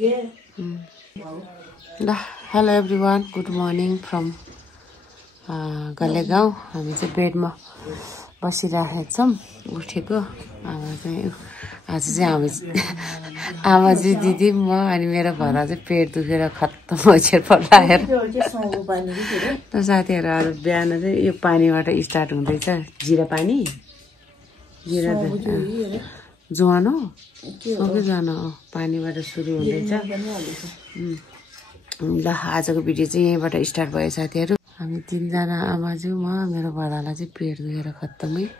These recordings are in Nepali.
Hello everyone, good morning from गलेगाउँ। हामी चाहिँ बेडमा बसिरहेको छौँ। उठेको आज चाहिँ हामी आमाजी दिदी म अनि मेरो भरा चाहिँ पेट दुखेर खत्तम भइसक्यो पलाएर। त साथीहरु आज बिहान चाहिँ यो पानीबाट स्टार्ट हुँदैछ। जिरा पानी, जिरा ज्वान हो, सबै ज्वान हो, पानीबाट सुरु हुँदैछ। ल आजको भिडियो चाहिँ यहीँबाट स्टार्ट भयो साथीहरु। हामी तीनजना आमाजु म मेरो बडालाई चाहिँ पेट दुखेर खत्तमै।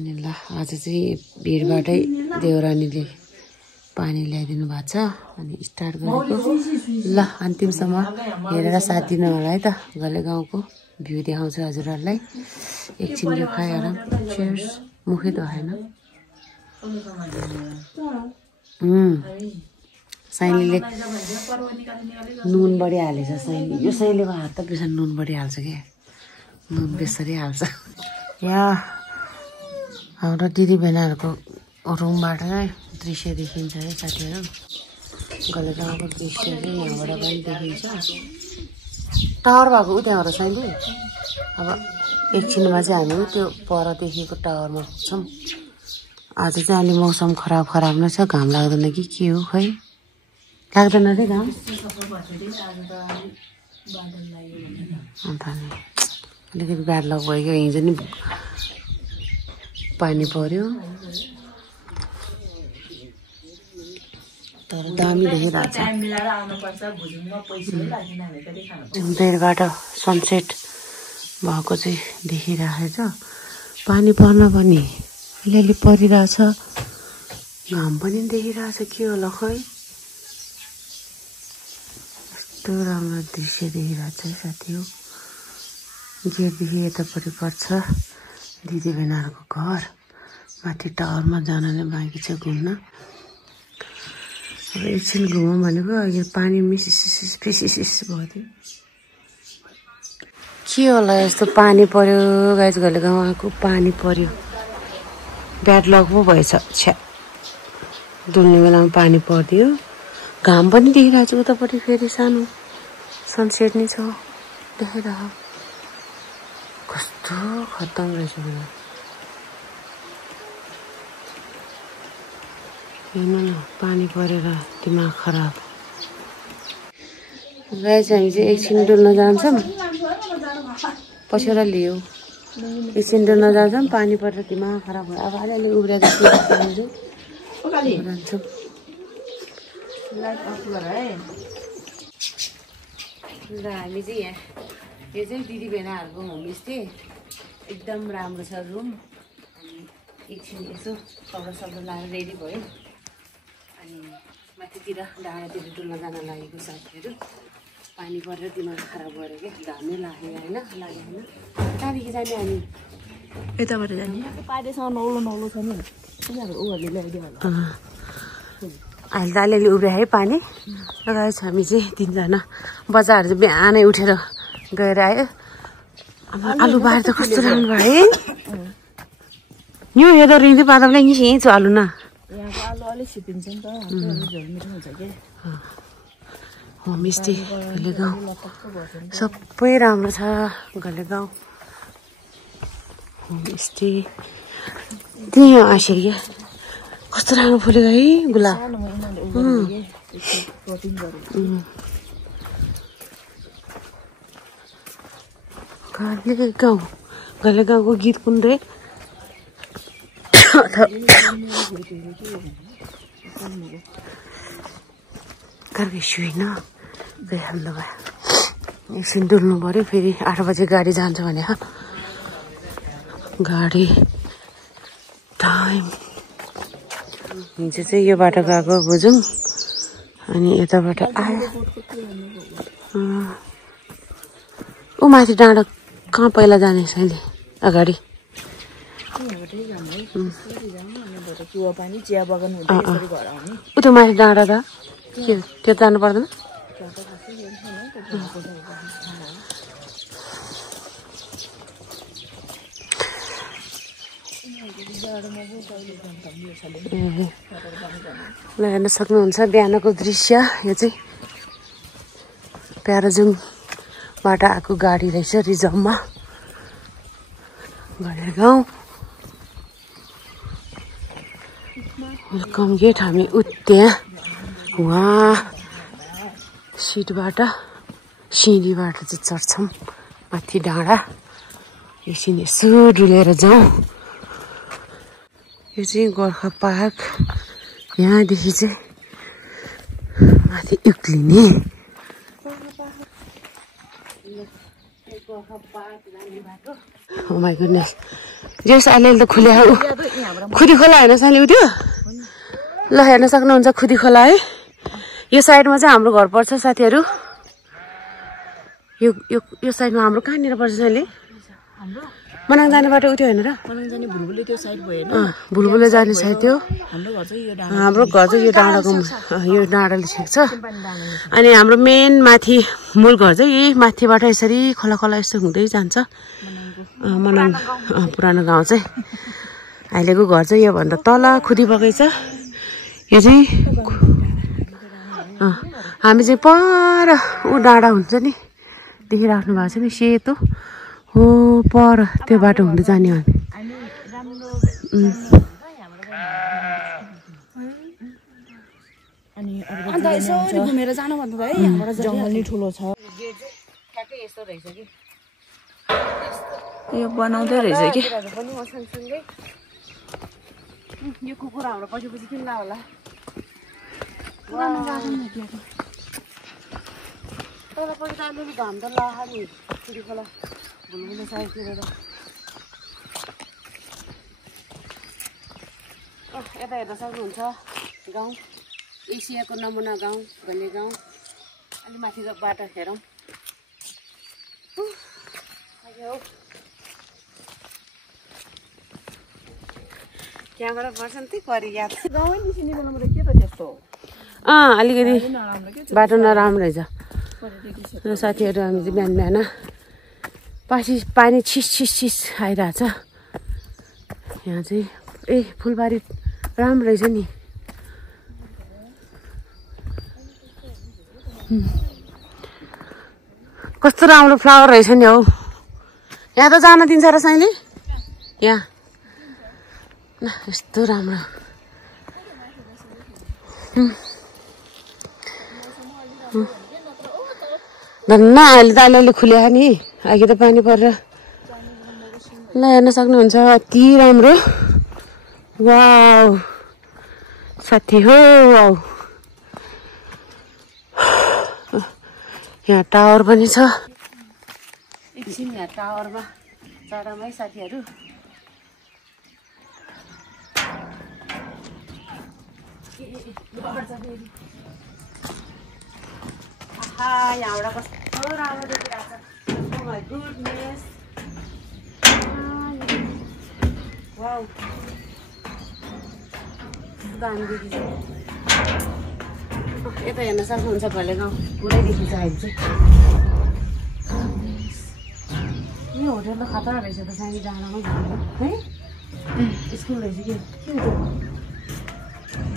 अनि ल आज चाहिँ भिरबाटै देउरानीले पानी ल्याइदिनु भएको छ अनि स्टार्ट गरेको। ल अन्तिमसम्म हेरेर साथ दिनु होला है त। गलेगाउँको भ्यू देखाउँछु हजुरहरुलाई। एकछिन यो खाए आराम। चियर्स। मुखै धोएन। साइलीले नुन बढी हालेछ। साइली यो साइलीको हात त बेसा नुन बढी हाल्छ के। नुन बेसरी हाल्छ। यहाँ हाम्रो दिदी बहिनीहरुको रुमबाट चाहिँ दृश्य देखिन्छ है साथीहरु। गलेगाउँको दृश्य चाहिँ यहाँबाट पनि देखिन्छ। टावर भएको उ त्यहाँ हो र साइली। अब एकछिनमा चाहिँ हामी त्यो पर देखिएको टावरमा पुग्छौं। आज चाहिँ अलि मौसम खराब नै छ। घाम लाग्दैन कि के हो खै। लाग्दैन रे घाम। अन्त नि अलिकति ब्याड लक भयो। हिजो नि पानी पर्यो तर दामी देखिरहेछ। बेरबाट सनसेट भएको चाहिँ देखिरहेछ। पानी पर्न पनि अलिअलि परिरहेछ। घाम पनि देखिरहेछ। के होला खै। यस्तो राम्रो दृश्य देखिरहेछ है साथी हो। गेटदेखि यतापट्टि पर्छ दिदी बहिनीहरुको घर। माथि टावरमा जान नै बाँकी छ घुम्न। अब एकछिन घुमौँ भनेको अहिले पानी मिसिसिस भयो थियो। के होला यस्तो पानी पर्यो गाइस। गलेगाउँको पानी पर्यो। ब्याड लक पो भएछ। छ्या डुल्ने बेलामा पानी पर्दियो। घाम पनि देखिरहेछ उतापट्टि। फेरि सानो सनसेट नि छ देखिरह। कस्तो खत्तम रहेछ भने हेर्नु न। पानी परेर दिमाग खराब। गाइस हामी चाहिँ एकछिन डुल्न जान्छौँ। पछिरा लियो। एकछिन डुल्न जान्छौँ। पानी परेर दिमाग खराब भयो। अब अलिअलि उब्रिएर जान्छौँ। ल हामी चाहिँ यहाँ यो चाहिँ दिदी बहिनीहरुको होमस्टे। एकदम राम्रो छ रुम। अनि एकछिन यसो कपडा लगाएर रेडी भयो। अनि माथितिर डाँडातिर डुल्न जान लागेको साथीहरु। पानी परेर दिमाग खराब भयो के। घामै लाग्यो हैन। लाग्यो हैन। कहाँदेखि जाने हामी। यताबाट जाने। पाइदेसँग नौलो छ नि। तिनीहरु ओहरले ल्याइदियो होला। अहिले त अलिअलि उब्रियो है पानी। लगाएछ हामी चाहिँ तीनजना बजार चाहिँ बिहानै उठेर गएर आयो। आलु बारी त कस्तो राम्रो भयो है। यो हेर्दा रिँदै पादालाई यहीँ छु आलु न। यहाँको आलु अलि छिपिन्छ नि त। झोल मिठो हुन्छ के। होमस्टे गलेगाउँ सबै राम्रो छ। गलेगाउँ होमस्टे त्यही आशिर्य कस्तो राम्रो फुलेको है गुलाब। गलेगाउँको गीत कुन रे। घरकै छुइन गइहाल्नु भयो। एकछिन डुल्नु पर्यो। फेरि 8 बजे गाडी जान्छ भने गाडी टाइम। हिजो चाहिँ यो बाटो गएको बुझौँ। अनि यताबाट आयो। ऊ माथि डाँडा कहाँ पहिला जाने साइली अगाडि। ऊ त्यो माथि डाँडा त के त्यो जानु पर्दैन। ल हेर्न सक्नुहुन्छ बिहानको दृश्य यो चाहिँ प्याराजुङबाट आएको गाडी रहेछ रिजर्भमा भनेर गाउँ वेलकम गेट हामी त्यहाँ उहाँ सिँढीबाट चाहिँ चढ्छौँ माथि डाँडा एकछिन यसो डुलेर जाउँ यो चाहिँ गोर्खा पार्क यहाँदेखि चाहिँ माथि उक्लिने Oh my goodness. जस अलिअलि त खुले हो खुदी खोला हेर्न साले उठ्यो ल हेर्न सक्नुहुन्छ खुदी खोला है यो साइडमा चाहिँ हाम्रो घर पर्छ साथीहरू यो साइडमा हाम्रो कहाँनिर पर्छ साले मनाङ जाने बाटो उठ्यो हैन र मनाङ जाने भुलबुले त्यो साइड भयो हैन भुलबुले जाने साइड थियो हाम्रो घर चाहिँ यो डाँडाको यो डाँडाले छेक्छ अनि हाम्रो मेन माथि मूल घर चाहिँ यही माथिबाट यसरी खोला खोला यसो हुँदै जान्छ मनाङ पुरानो गाउँ चाहिँ अहिलेको घर चाहिँ यो भन्दा तल खुदी बगैँचा यो चाहिँ हामी चाहिँ पर ऊ डाँडा हुन्छ नि देखिराख्नु भएको छ नि सेतो हो पर त्यो बाटो हुँदै जाने हामी अन्त यसो घुमेर जानु भन्नु भयो यहाँबाट जङ्गल नि ठुलो छ यो बनाउँदै रहेछ कि यो कुकुर हाम्रो पछि पछि किन ला होला तलपट्टि त अलिअलि घाम त लाहा नि खुदी खोला भुलबुले साइडतिर त यता हेर्न सक्नुहुन्छ गाउँ एसियाको नमुना गाउँ भन्ने गाउँ अलि माथिको बाटो हेरौँ त्यहाँबाट पर्छ नि त्यही परि याद गाउँै निस्किने बेलामा के त त्यस्तो अलिकति बाटो नराम्रो रहेछ र साथीहरू हामी चाहिँ बिहान बिहान पानी छिस आइरहेछ यहाँ चाहिँ फुलबारी राम्रो रहेछ नि कस्तो राम्रो फ्लावर रहेछ नि हौ यहाँ त जान दिन्छ र साइले यहाँ यस्तो राम्रो धन्न अहिले त अलिअलि खुल्या नि अघि त पानी परेर ल हेर्न सक्नुहुन्छ अति राम्रो वाउ साथी हो वाउ यहाँ टावर पनि छ एकछिन यहाँ टावरमा चढाउँ है साथीहरू यहाँबाट कस्तो राम्रो देखिरहेको छ ओ माय गुडनेस वाउ दामी देखिन्छ यता हेर्न सक्नुहुन्छ भले गाउँ पुरै देखिन्छ अहिले चाहिँ यो होटल त खतरा रहेछ त सानी डाँडामै है स्कुल रहेछ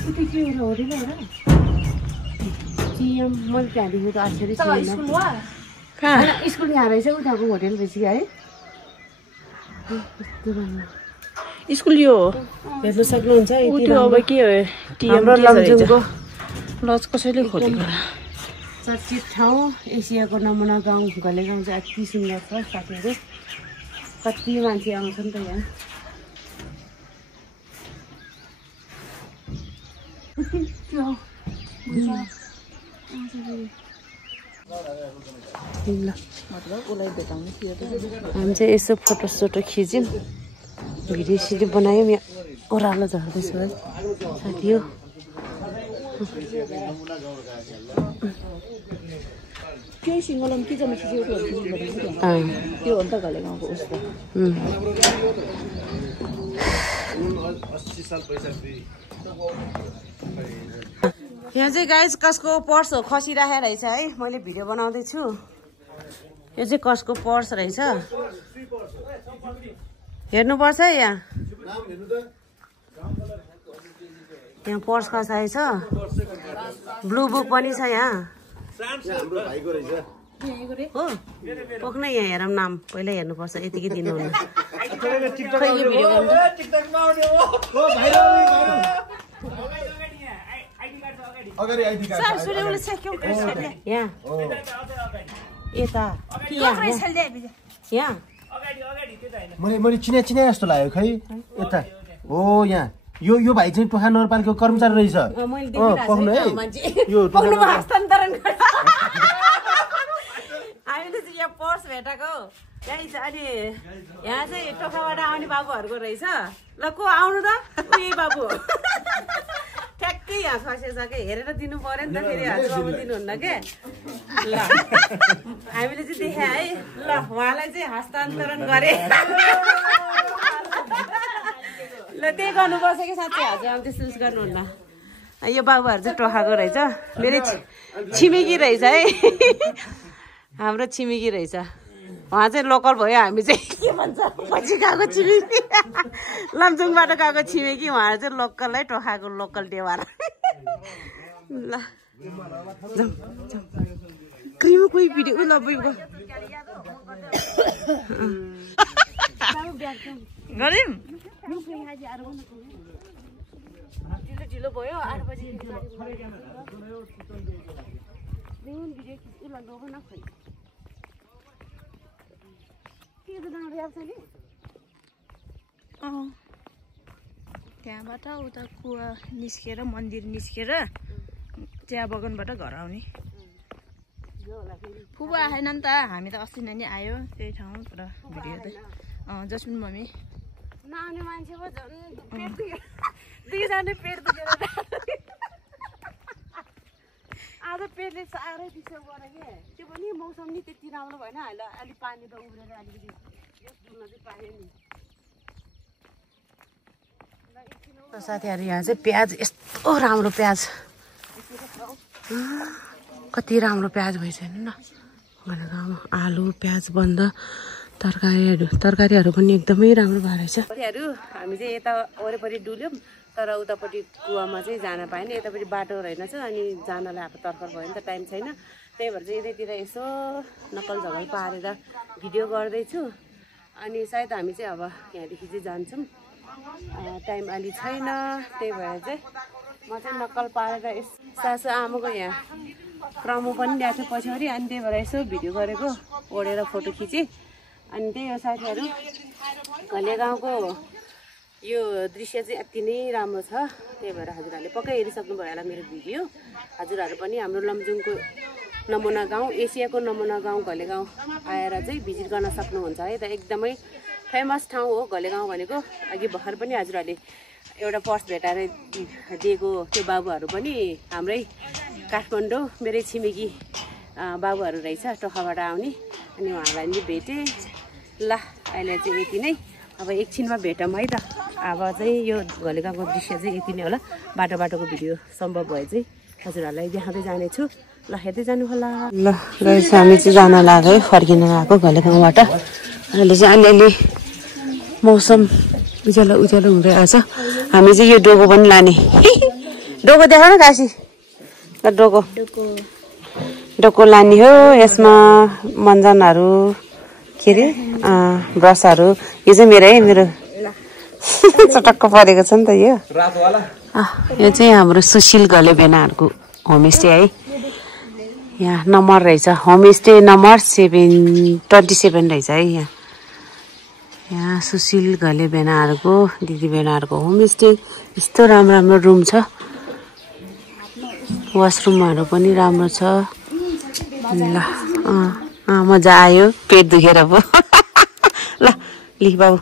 के के हो होटल हो र मैले त्यहाँदेखि त आश्चर्य स्कुल यहाँ रहेछ उताको होटेल रहेछ कि है स्कुल यो हेर्न सक्नुहुन्छ अब के हो हाम्रो लमजुङको लज कसैले खोलेको चर्चित ठाउँ एसियाको नमुना गाउँ घले गाउँ चाहिँ अति सुन्दर छ साथीहरू कति मान्छे आउँछ नि त यहाँ हामी चाहिँ यसो फोटोसोटो खिच्यौँ भिडियो सिडियो बनायौँ यहाँ ओह्रालो झर्दैछ है साथी हो त्यो सिङ्गलम के जम्मै खिचेको त्यो हो नि त घले गाउँको उस्तो यहाँ चाहिँ गाइस कसको पर्स हो खसिराखेको रहेछ है मैले भिडियो बनाउँदैछु यो चाहिँ कसको पर्स रहेछ हेर्नुपर्छ है यहाँ यहाँ पर्स खसाइ छ ब्लू बुक पनि छ यहाँ हो पोख्न यहाँ हेरौँ नाम पहिला हेर्नुपर्छ यतिकै दिनुहुन्न यहाँ यता यहाँ मैले चिने जस्तो लाग्यो खै यता हो यहाँ यो भाइ चाहिँ टोखा नगरपालिकाको कर्मचारी रहेछ पक्नु है यो हस्तान्तरण हामीले चाहिँ यहाँ पर्स भेटाएको यही छ अनि यहाँ चाहिँ टोखाबाट आउने बाबुहरूको रहेछ ल को आउनु त उही बाबु ठ्याक्कै यहाँ खसेछ कि हेरेर दिनु पर्यो नि त फेरि हजुरबाबु दिनुहुन्न के ल हामीले चाहिँ देखाए है ल उहाँलाई चाहिँ हस्तान्तरण गरे ल त्यही गर्नुपर्छ कि साँच्चै हजुरआमा त्यस्तो उस गर्नुहुन्न यो बाबुहरू चाहिँ टोखाको रहेछ मेरो छिमेकी रहेछ है हाम्रो छिमेकी रहेछ उहाँ चाहिँ लोकल भयो हामी चाहिँ के भन्छ पछि गएको छिमेकी लमजुङबाट गएको छिमेकी उहाँहरू चाहिँ लोकल है टोखाको लोकल टेवार ल क्रिम कोही भिडियो ल गऱ्यौँ ढिलो भयो 8 बजी त्यहाँबाट उता कुवा निस्केर मन्दिर निस्केर चिया बगानबाट घर आउने फुबा आएन नि त हामी त अस्ति नै आयो त्यही ठाउँ पुरा भिडियो त जसमिन मम्मी नआउने मान्छे पो झन् दुईजना पेट दुखेर आज पेटले साह्रै डिस्टर्ब गरे के त्यो पनि मौसम नि त्यति राम्रो भएन अहिले अलिक पानी त उब्रेर अलिकति यो डुल्न चाहिँ पाएँ नि साथीहरू यहाँ चाहिँ प्याज यस्तो राम्रो प्याज कति राम्रो प्याज भइछ हेर्नु न आलु प्याज बन्द तरकारीहरू पनि एकदमै राम्रो भएर रहेछ साथीहरू हामी चाहिँ यता वरिपरि डुल्यौँ तर उतापट्टि कुवामा चाहिँ जान पाएन यतापट्टि बाटो रहेनछ अनि जानलाई अब तर्खर भयो नि त टाइम छैन त्यही भएर चाहिँ यतैतिर यसो नक्कल झगल पारेर भिडियो गर्दैछु अनि सायद हामी चाहिँ अब यहाँदेखि चाहिँ जान्छौँ टाइम अलि छैन त्यही भएर चाहिँ म चाहिँ नक्कल पारेर सासु आमाको यहाँ क्रमो पनि ल्याएको थियो पछाडि अनि त्यही भएर यसो भिडियो गरेको ओढेर फोटो खिचेँ अनि त्यही हो साथीहरू घले गाउँको यो दृश्य चाहिँ अति नै राम्रो छ त्यही भएर हजुरहरूले पक्कै हेरिसक्नु भयो होला मेरो भिडियो हजुरहरू पनि हाम्रो लमजुङको नमुना गाउँ एसियाको नमुना गाउँ घले गाउँ आएर चाहिँ भिजिट गर्न सक्नुहुन्छ है त एकदमै फेमस ठाउँ हो घले गाउँ भनेको अघि भर्खर पनि हजुरहरूले एउटा पर्स भेटाएर दिएको त्यो बाबुहरू पनि हाम्रै काठमाडौँ मेरै छिमेकी बाबुहरू रहेछ टोखाबाट आउने अनि उहाँलाई पनि भेटेँ ल अहिले चाहिँ यति नै अब एकछिनमा भेटौँ है त अब चाहिँ यो घलेगाउँको दृश्य चाहिँ यति नै होला बाटोको भिडियो सम्भव भए चाहिँ हजुरहरूलाई देखाउँदै जानेछु ल हेर्दै जानु होला ल गाइस हामी चाहिँ जान लाग्यो फर्किन आएको घलेगाउँबाट अहिले चाहिँ अलिअलि मौसम उज्यालो हुँदै आएछ हामी चाहिँ यो डोको पनि लाने डोको देखाउ न काशी ल डोको लाने हो यसमा मन्जनहरू के अरे ब्रसहरू यो चाहिँ मेरो चटक्क परेको छ नि त यो चाहिँ हाम्रो सुशील घले बेनाहरूको होमस्टे है यहाँ नम्बर रहेछ होमस्टे नम्बर 27 रहेछ है यहाँ सुशील घले बेनाहरूको दिदी बेनाहरूको होमस्टे यस्तो राम्रो रुम छ वासरुमहरू पनि राम्रो छ ल मजा आयो पेट दुखेर पो ल लिख बाबु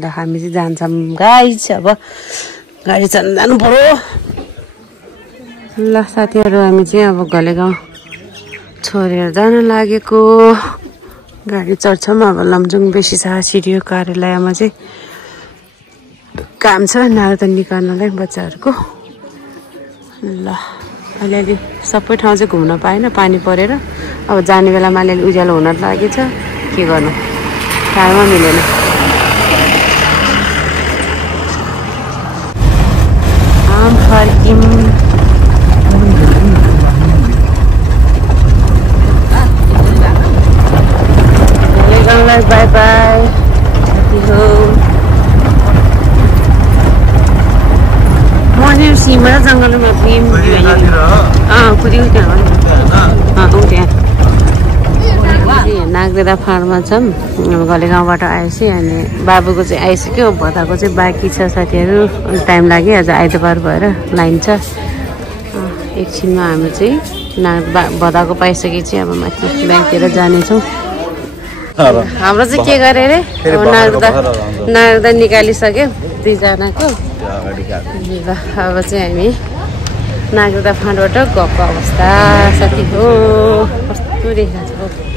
ल हामी चाहिँ जान्छौँ गाइस अब गाडी जानु पर्यो ल साथीहरू हामी चाहिँ अब घलेगाउँ छोडेर जान लागेको गाडी चढ्छौँ अब लमजुङ बेसी छ सिडिओ कार्यालयमा चाहिँ काम छ नारा निकाल्नलाई बच्चाहरूको ल अलिअलि सबै ठाउँ चाहिँ घुम्न पाएन पानी परेर अब जाने बेलामा अलिअलि उज्यालो हुन लागेछ के गर्नु टाइममा मिलेन सिक्किम बाई बाई हो म सिमरा जङ्गलमा नागदेला फाँडमा छौँ घलेगाउँबाट आएपछि अनि बाबुको चाहिँ आइसक्यो भदाको चाहिँ बाँकी छ साथीहरू टाइम लाग्यो आज आइतबार भएर लाइन छ एकछिनमा हामी चाहिँ भदाको पाइसकेपछि अब माथि ब्याङ्कतिर जानेछौँ हाम्रो चाहिँ के गरे अरे नाग्दा निकालिसक्यो दुईजनाको अब चाहिँ हामी नाग्दा फाँडबाट गएको अवस्था साथी हो कस्तो देखाएको छ